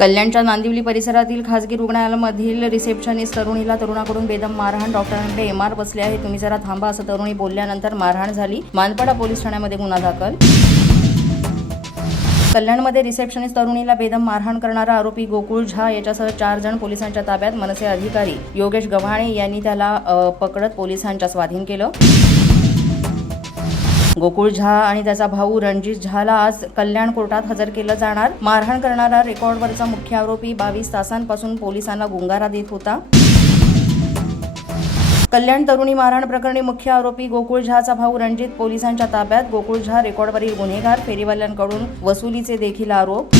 कल्याणच्या नांदिवली परिसरातील खासगी रुग्णालयामधील रिसेप्शनिस्ट तरुणीला तरुणाकडून बेदम मारहाण. डॉक्टरांकडे एमआर बसले आहे. तुम्ही जरा थांबा असं तरुणी बोलल्यानंतर मारहाण झाली. मानपाडा पोलीस ठाण्यामध्ये गुन्हा दाखल. कल्याणमध्ये रिसेप्शनिस्ट तरुणीला बेदम मारहाण करणारा आरोपी गोकुळ झा याच्यासह चार जण पोलिसांच्या ताब्यात. मनसे अधिकारी योगेश गव्हाणे यांनी त्याला पकडत पोलिसांच्या स्वाधीन केलं. गोकुळ झा आणि त्याचा भाऊ रणजित झाला आज कल्याण कोर्टात हजर केलं जाणार. मारहाण करणारा रेकॉर्डवरचा मुख्य आरोपी बावीस तासांपासून पोलिसांना गुंगारा देत होता. कल्याण तरुणी मारहाण प्रकरणी मुख्य आरोपी गोकुळ झाचा भाऊ रणजित पोलिसांच्या ताब्यात. गोकुळ झा रेकॉर्डवरील गुन्हेगार फेरीवाल्यांकडून वसुलीचे देखील आरोप.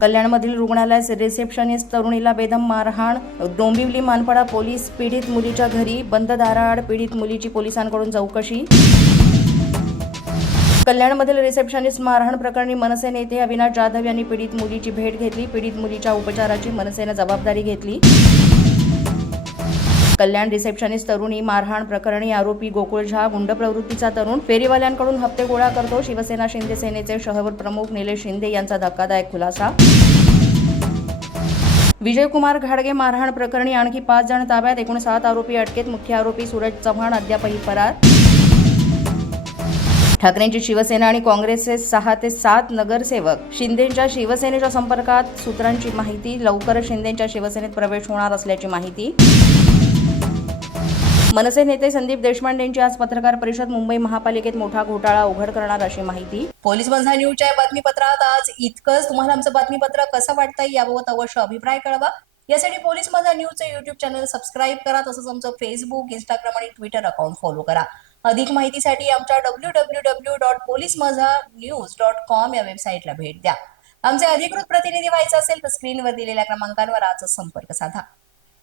कल्याणमधील रुग्णालयात रिसेप्शनिस्ट तरुणीला बेदम मारहाण. डोंबिवली मानपाडा पोलीस पीडित मुलीच्या घरी बंद दाराआड पीडित मुलीची पोलिसांकडून चौकशी. कल्याणमधील रिसेप्शनिस्ट मारहाण प्रकरणी मनसे नेते अविनाश जाधव यांनी पीडित मुलीची भेट घेतली. पीडित मुलीच्या उपचाराची मनसेनं जबाबदारी घेतली. कल्याण रिसेप्शनिस्ट तरुणी मारहाण प्रकरणी आरोपी गोकुळ झा गुंड प्रवृत्तीचा तरुण. फेरीवाल्यांकडून हप्ते गोळा करतो. शिवसेना शिंदे सेनेचे शहर प्रमुख निलेश शिंदे यांचा धक्कादायक खुलासा. विजयकुमार घाडगे मारहाण प्रकरणी आणखी पाच जण ताब्यात. एकूण सात आरोपी अटकेत. मुख्य आरोपी सूरज चव्हाण अद्यापही फरार. ठाकरेंची शिवसेना आणि काँग्रेसचे सहा ते सात नगरसेवक. शिंदेच्या शिवसेनेच्या संपर्कात सूत्रांची माहिती. लवकरच शिंदेच्या शिवसेनेत प्रवेश होणार असल्याची माहिती. मनसे नेते संदीप देशपांडेंची आज पत्रकार परिषद मुंबई महापालिकेत मोठा घोटाळा उघड करणार अशी माहिती. पोलीस बंधा न्यूजच्या बातमीपत्रात आज इतकंच. तुम्हाला आमचं बातमीपत्र कसं वाटतंय याबाबत अवश्य अभिप्राय कळवा. यासाठी पोलीस माझा न्यूजचं युट्यूब चॅनल सबस्क्राईब करा तसंच आमचं फेसबुक इंस्टाग्राम आणि ट्विटर अकाउंट फॉलो करा. अधिक माहितीसाठी आमच्या W W W dot police Majha news dot com या वेबसाईटला भेट द्या. आमचे अधिकृत प्रतिनिधी व्हायचं असेल तर स्क्रीनवर दिलेल्या क्रमांकांवर आजच संपर्क साधा.